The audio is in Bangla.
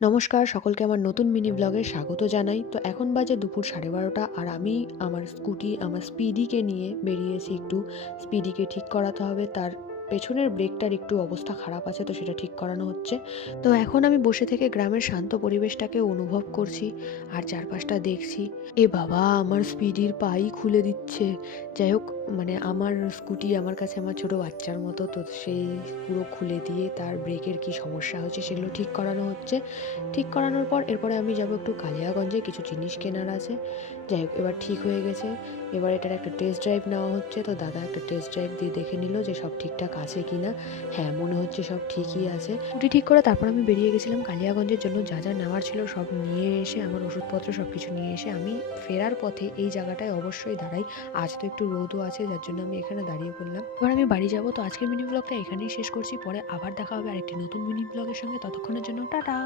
নমস্কার সকলকে আমার নতুন মিনি ব্লগে স্বাগত জানাই। তো এখন বাজে দুপুর 12:30 আর আমি আমার স্কুটি আমার স্পিডিকে নিয়ে বেরিয়েছি। একটু স্পিডিকে ঠিক করাতে হবে, তার পেছনের ব্রেকটার একটু অবস্থা খারাপ আছে, তো সেটা ঠিক করানো হচ্ছে। তো এখন আমি বসে থেকে গ্রামের শান্ত পরিবেশটাকে অনুভব করছি আর চারপাশটা দেখছি। এ বাবা, আমার স্পিডির পাই খুলে দিচ্ছে। যাই হোক, মানে আমার স্কুটি আমার কাছে আমার ছোট বাচ্চার মতো, তো সেই পুরো খুলে দিয়ে তার ব্রেকের কি সমস্যা হচ্ছে সেগুলো ঠিক করানো হচ্ছে। ঠিক করানোর পর এরপরে আমি যাব একটু কালিয়াগঞ্জে, কিছু জিনিস কেনার আছে। যাই হোক, এবার ঠিক হয়ে গেছে। এবার এটার একটা টেস্ট ড্রাইভ নেওয়া হচ্ছে। তো দাদা একটা টেস্ট ড্রাইভ দিয়ে দেখে নিল যে সব ঠিকঠাক আছে কিনা। হ্যাঁ, মনে হচ্ছে সব ঠিকই আছে। স্কুটি ঠিক করে তারপর আমি বেরিয়ে গেছিলাম কালিয়াগঞ্জের জন্য। যা যা নেওয়ার ছিল সব নিয়ে এসে, আমার ওষুধপত্র সব কিছু নিয়ে এসে আমি ফেরার পথে এই জায়গাটায় অবশ্যই দাঁড়াই। আজ তো একটু রোদও আছে, যার জন্য আমি এখানে দাঁড়িয়ে পড়লাম। এবার আমি বাড়ি যাব। তো আজকের মিনি ব্লগটা এখানেই শেষ করছি। পরে আবার দেখা হবে আরেকটি নতুন মিনি ব্লগের সঙ্গে। ততক্ষণের জন্য টাটা।